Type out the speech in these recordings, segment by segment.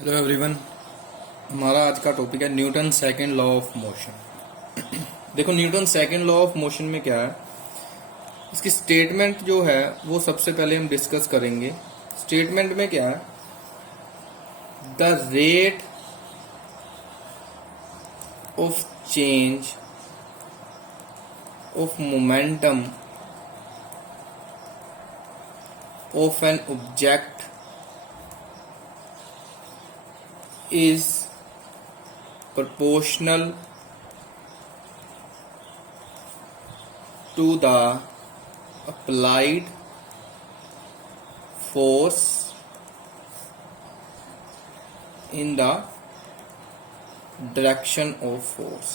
Hello everyone. हमारा आज का टॉपिक है Newton second law of motion. देखो, Newton second law of motion में क्या है, इसकी स्टेटमेंट जो है वो सबसे पहले हम डिस्कस करेंगे। स्टेटमेंट में क्या है, the rate of change of momentum of an object is proportional to the applied force in the direction of force।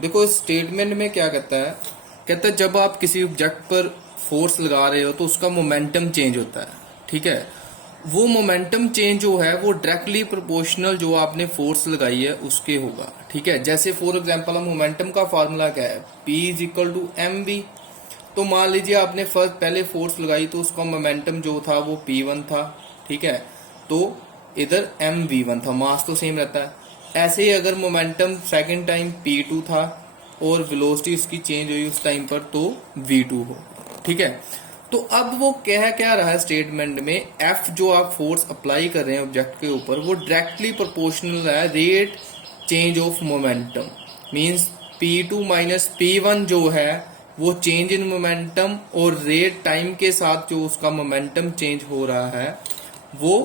देखो, इस स्टेटमेंट में क्या कहता है जब आप किसी ऑब्जेक्ट पर फोर्स लगा रहे हो तो उसका मोमेंटम चेंज होता है। ठीक है, वो मोमेंटम चेंज जो है वो डायरेक्टली प्रोपोर्शनल जो आपने फोर्स लगाई है उसके होगा। ठीक है, जैसे फॉर एग्जांपल हम मोमेंटम का फार्मूला क्या है, P is equal to m v. तो मान लीजिए आपने पहले फोर्स लगाई तो उसका मोमेंटम जो था वो P1 था। ठीक है, तो इधर mv1 था, मास तो सेम रहता है। ऐसे ही अगर मोमेंटम सेकेंड टाइम P2 था और वेलोसिटी उसकी चेंज हुई उस टाइम पर तो V2 हो। ठीक है, तो अब वो कह क्या रहा है स्टेटमेंट में, F जो आप फोर्स अप्लाई कर रहे हैं ऑब्जेक्ट के ऊपर वो डायरेक्टली प्रोपोर्शनल है rate change of momentum. Means P2 minus P1 जो है वो चेंज इन मोमेंटम और रेट टाइम के साथ जो उसका मोमेंटम चेंज हो रहा है वो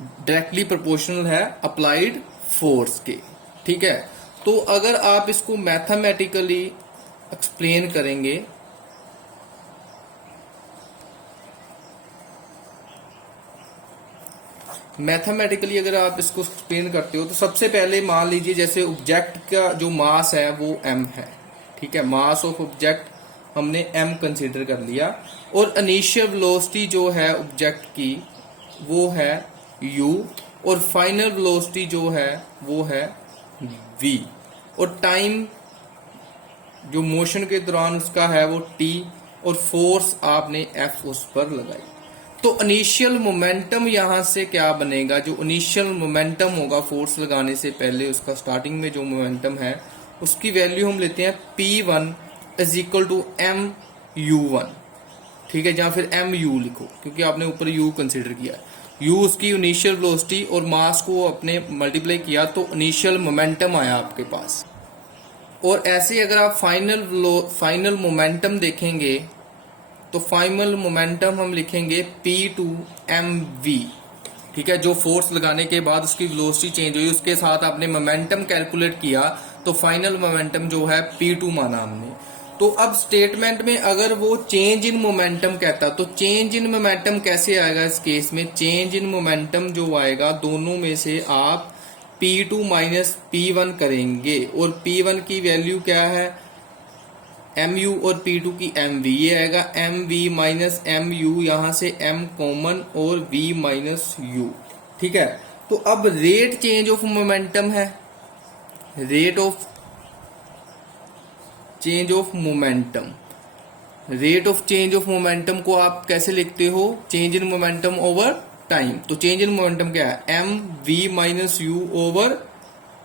डायरेक्टली प्रोपोर्शनल है अप्लाइड फोर्स के। ठीक है, तो अगर आप इसको मैथमेटिकली एक्सप्लेन करेंगे अगर आप इसको एक्सप्लेन करते हो तो सबसे पहले मान लीजिए जैसे ऑब्जेक्ट का जो मास है वो m है। ठीक है, मास ऑफ ऑब्जेक्ट हमने m कंसीडर कर लिया और इनिशियल वेलोसिटी जो है ऑब्जेक्ट की वो है u और फाइनल वेलोसिटी जो है वो है v और टाइम जो मोशन के दौरान उसका है वो t और फोर्स आपने F उस पर लगाई। तो इनिशियल मोमेंटम यहां से क्या बनेगा, जो इनिशियल मोमेंटम होगा फोर्स लगाने से पहले उसका स्टार्टिंग में जो मोमेंटम है उसकी वैल्यू हम लेते हैं P1 is equal to m u one. ठीक है, या फिर एम यू लिखो क्योंकि आपने ऊपर u कंसिडर किया। u उसकी इनिशियल वेलोसिटी और मास को अपने मल्टीप्लाई किया तो इनिशियल मोमेंटम आया आपके पास। और ऐसे अगर आप फाइनल मोमेंटम देखेंगे तो फाइनल मोमेंटम हम लिखेंगे P2mv। ठीक है, जो फोर्स लगाने के बाद उसकी वेलोसिटी चेंज हुई उसके साथ आपने मोमेंटम कैलकुलेट किया तो फाइनल मोमेंटम जो है P2 माना हमने। तो अब स्टेटमेंट में अगर वो चेंज इन मोमेंटम कहता तो चेंज इन मोमेंटम कैसे आएगा इस केस में, चेंज इन मोमेंटम जो आएगा दोनों में से आप P2 माइनस P1 करेंगे और P1 की वैल्यू क्या है mu और P2 की mv, ये आएगा mv माइनस mu, यहां से m कॉमन और v माइनस u। ठीक है, तो अब रेट चेंज ऑफ मोमेंटम है, rate of change of momentum, rate of change of momentum को आप कैसे लिखते हो, change in momentum over time. तो चेंज इन मोमेंटम क्या है, mv minus u over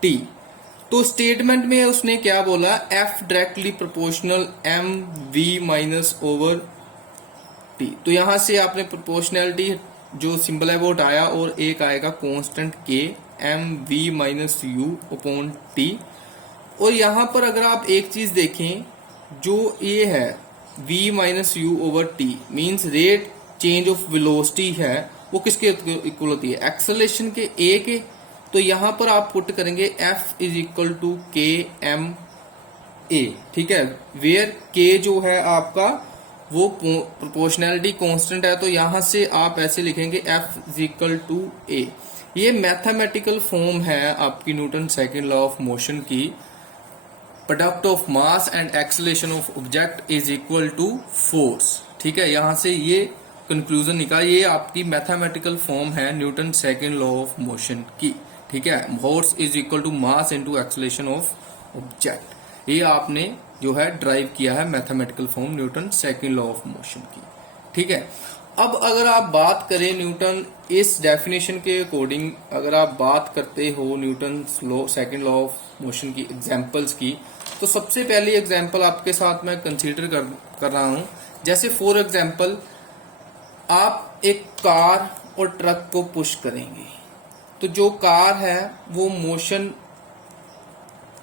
t। तो स्टेटमेंट में उसने क्या बोला, F directly proportional m v minus over t. तो यहां से आपने प्रोपोर्शनैलिटी जो सिंबल है वो हटाया और एक आएगा constant K m v minus u upon t. और यहां पर अगर आप एक चीज देखें जो ये है v minus you over T means rate change of velocity है वो किसके इक्वल होती है, एक्सेलरेशन के a के। तो यहां पर आप पुट करेंगे F इज इक्वल टू के एम ए। ठीक है, वेयर K जो है आपका वो प्रोपोर्शनैलिटी कांस्टेंट है तो यहां से आप ऐसे लिखेंगे F is equal to a. ये मैथमेटिकल फॉर्म है आपकी Newton second law of motion की, product of mass and acceleration of object is equal to force. ठीक है, यहां से ये कंक्लूजन निकाला, ये आपकी मैथमेटिकल फॉर्म है Newton second law of motion की। ठीक है, force is equal to mass into acceleration of object, ये आपने जो है ड्राइव किया है mathematical form Newton second law of motion की। ठीक है, अब अगर आप बात करें न्यूटन इस डेफिनेशन के अकॉर्डिंग, अगर आप बात करते हो Newton law, second law of motion की एग्जांपल्स की, तो सबसे पहली एग्जांपल आपके साथ मैं कंसीडर कर रहा हूं। जैसे फॉर एग्जांपल आप एक कार और ट्रक को पुश करेंगे, तो जो कार है वो मोशन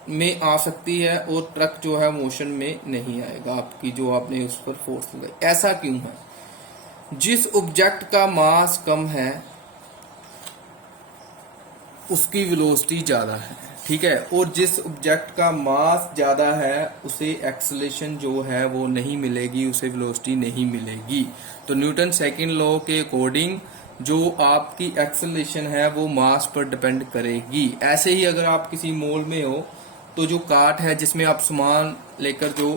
में आ सकती है और ट्रक जो है मोशन में नहीं आएगा, आपकी जो आपने उस पर फोर्स लगाई। ऐसा क्यों है? जिस ऑब्जेक्ट का मास कम है उसकी वेलोसिटी ज्यादा है, ठीक है, और जिस ऑब्जेक्ट का मास ज्यादा है उसे एक्सेलरेशन जो है वो नहीं मिलेगी, उसे वेलोसिटी नहीं मिलेगी। तो न्यूटन सेकंड लॉ के अकॉर्डिंग जो आपकी एक्सेलरेशन है वो मास पर डिपेंड करेगी। ऐसे ही अगर आप किसी मॉल में हो तो जो कार्ट है जिसमें आप सामान लेकर, जो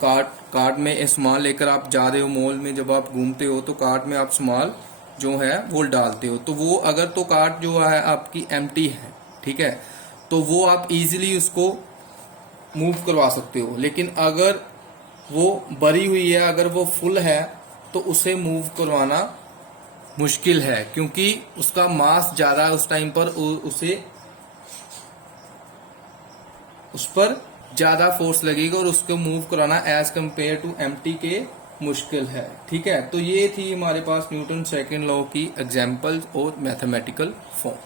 कार्ट में सामान लेकर आप जा रहे हो मॉल में, जब आप घूमते हो तो कार्ट में आप सामान जो है वो डालते हो, तो वो अगर तो कार्ट जो है आपकी एम्प्टी है, ठीक है, तो वो आप इजीली उसको मूव करवा सकते हो। लेकिन अगर वो भरी हुई है, अगर वो फुल है, तो उसे मूव करवाना मुश्किल है, क्योंकि उसका मास ज्यादा है उस टाइम पर, उसे उस पर ज्यादा फोर्स लगेगा और उसको मूव कराना एज कंपेयर टू एम्प्टी के मुश्किल है, ठीक है। तो ये थी हमारे पास न्यूटन सेकंड लॉ की एग्जांपल्स और मैथमेटिकल फॉर्म।